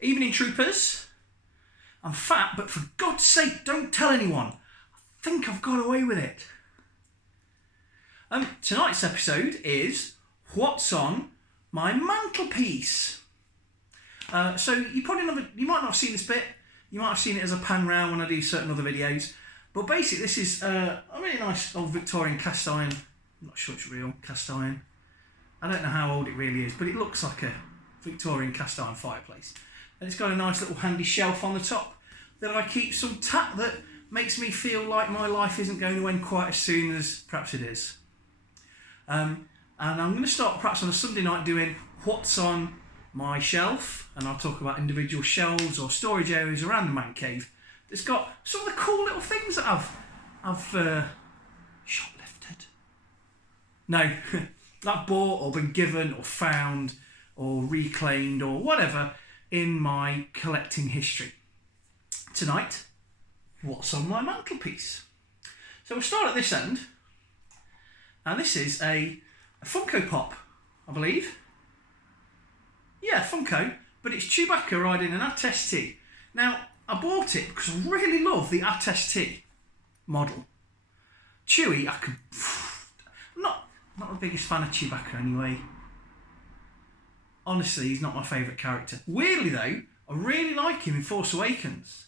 Evening troopers. I'm fat, but for God's sake, don't tell anyone. I think I've got away with it. Tonight's episode is What's on My Mantlepiece. So you might not have seen this bit. You might have seen it as a pan round when I do certain other videos. But basically, this is a really nice old Victorian cast iron. I'm not sure it's real cast iron. I don't know how old it really is, but it looks like a Victorian cast iron fireplace. And it's got a nice little handy shelf on the top that I keep some tat that makes me feel like my life isn't going to end quite as soon as perhaps it is. And I'm going to start perhaps on a Sunday night doing what's on my shelf, and I'll talk about individual shelves or storage areas around the man cave that's got some of the cool little things that I've shoplifted. No, that bought or been given or found or reclaimed or whatever in my collecting history. Tonight, what's on my mantelpiece? So we'll start at this end, and this is a Funko Pop, I believe. Yeah, Funko, but it's Chewbacca riding an AT-ST. Now, I bought it because I really love the AT-ST model. Chewie, I'm not the biggest fan of Chewbacca anyway. Honestly, he's not my favourite character. Weirdly though, I really like him in Force Awakens.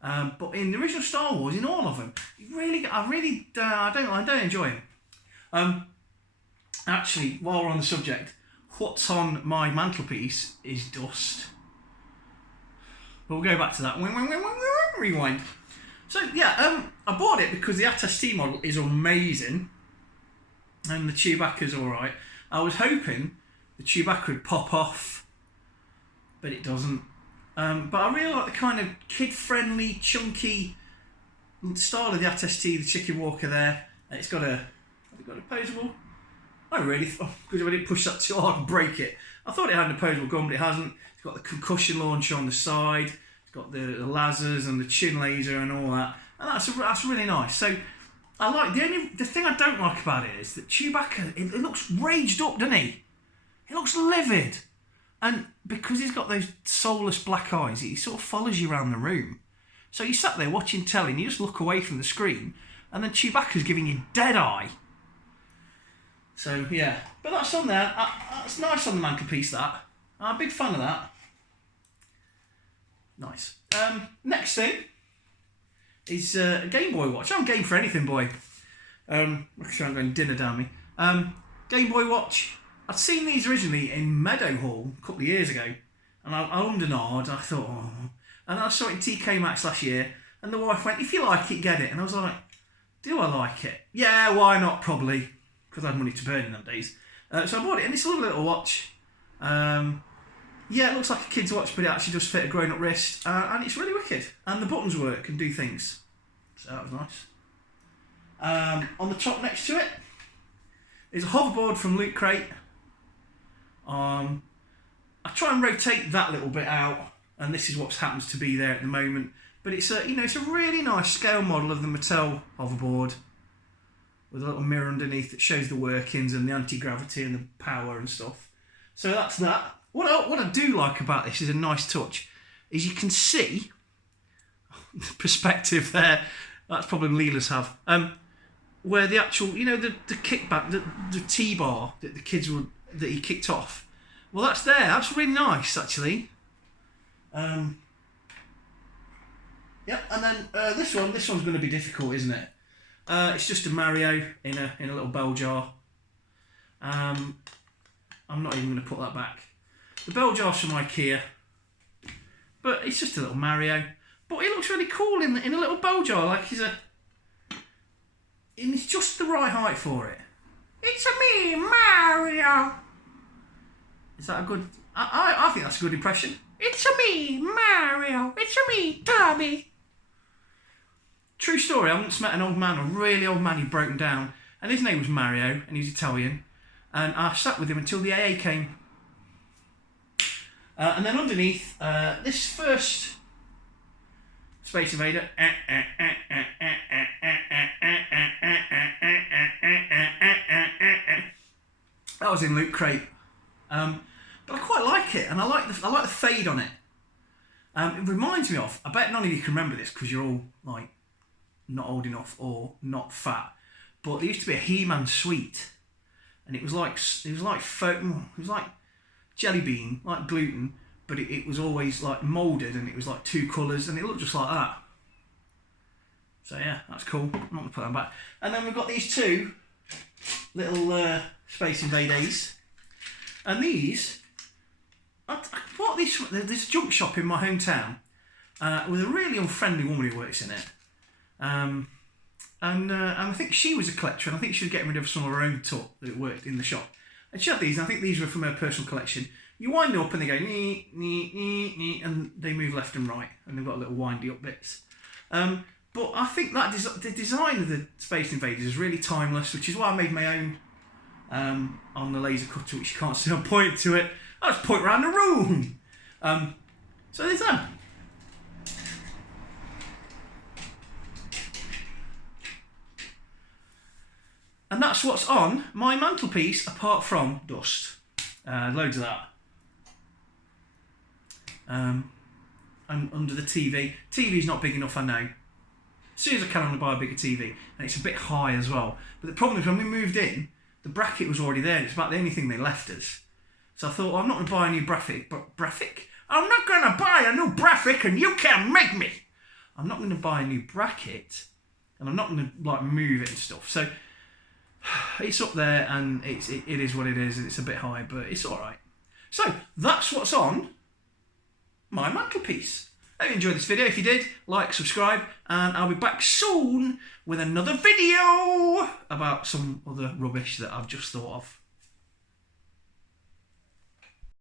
But in the original Star Wars, in all of them, I don't enjoy him. Actually, while we're on the subject, what's on my mantelpiece is dust. But we'll go back to that. Rewind. So yeah, I bought it because the AT-ST model is amazing, and the Chewbacca's all right. I was hoping the Chewbacca would pop off, but it doesn't. But I really like the kind of kid-friendly, chunky style of the AT-ST, the chicken walker there. It's got a opposable. I really thought, because if I didn't push that too hard and break it, I thought it had an opposable gun, but it hasn't. It's got the concussion launcher on the side. It's got the lasers and the chin laser and all that, and that's really nice. So I like the thing I don't like about it is that Chewbacca, it looks raged up, doesn't he? He looks livid. And because he's got those soulless black eyes, he sort of follows you around the room. So you sat there watching telly and you just look away from the screen, and then Chewbacca's giving you dead eye. So yeah, but that's on there. That's nice on the mantelpiece, that. I'm a big fan of that. Nice. Next thing is a Game Boy watch. I'm game for anything, boy. I'm going dinner down me. Game Boy watch. I'd seen these originally in Meadowhall a couple of years ago, and I ummed and ahed. I thought, oh. And I saw it in TK Maxx last year, and the wife went, "If you like it, get it." And I was like, "Do I like it? Yeah, why not? Probably." Because I had money to burn in them days. So I bought it, and it's a lovely little watch. Yeah, it looks like a kid's watch, but it actually does fit a grown-up wrist, and it's really wicked. And the buttons work and do things. So that was nice. On the top next to it is a hoverboard from Loot Crate. I try and rotate that little bit out, and this is what happens to be there at the moment. But it's it's a really nice scale model of the Mattel hoverboard with a little mirror underneath that shows the workings and the anti-gravity and the power and stuff. So that's that. What I do like about this is a nice touch, is you can see the perspective there. That's probably Leela's have. Where the actual, the kickback, the T-bar that the kids that he kicked off. Well, that's there. That's really nice, actually. Yeah, and then this one's going to be difficult, isn't it? It's just a Mario in a little bell jar. I'm not even going to put that back. The bell jar's from IKEA, but it's just a little Mario. But it looks really cool in a little bell jar, like and it's just the right height for it. It's a me, Mario. Is that a good? I think that's a good impression. It's a me, Mario. It's a me, Tommy. True story. I once met an old man, a really old man. He'd broken down, and his name was Mario, and he was Italian. And I sat with him until the AA came. And then underneath, this first Space Invader. That was in Loot Crate. But I quite like it, and I like the fade on it. It reminds me of, I bet none of you can remember this because you're all like not old enough or not fat, but there used to be a He-Man sweet, and it was like jelly bean, like gluten, but it was always like moulded, and it was like 2 colours, and it looked just like that. So yeah, that's cool. I'm not going to put them back. And then we've got these 2 little Space Invaders, and these, I bought this junk shop in my hometown with a really unfriendly woman who works in it. And I think she was a collector, and I think she was getting rid of some of her own stuff that worked in the shop. And she had these, and I think these were from her personal collection. You wind them up and they go nee, nee, nee, nee, and they move left and right, and they've got little windy up bits. But I think that the design of the Space Invaders is really timeless, which is why I made my own on the laser cutter, which you can't see. I'll point to it. I'll just point around the room. So there's them. And that's what's on my mantelpiece, apart from dust. Loads of that. And under the TV. TV's not big enough, I know. As soon as I can, I'm going to buy a bigger TV. And it's a bit high as well. But the problem is, when we moved in, the bracket was already there. It's about the only thing they left us. So I thought, well, I'm not going to buy a new bracket. I'm not going to buy a new bracket, and you can't make me. I'm not going to buy a new bracket, and I'm not going to like move it and stuff. So it's up there, and it is what it is, and it's a bit high, but it's all right. So that's what's on my mantelpiece. I hope you enjoyed this video. If you did, like, subscribe, and I'll be back soon with another video about some other rubbish that I've just thought of.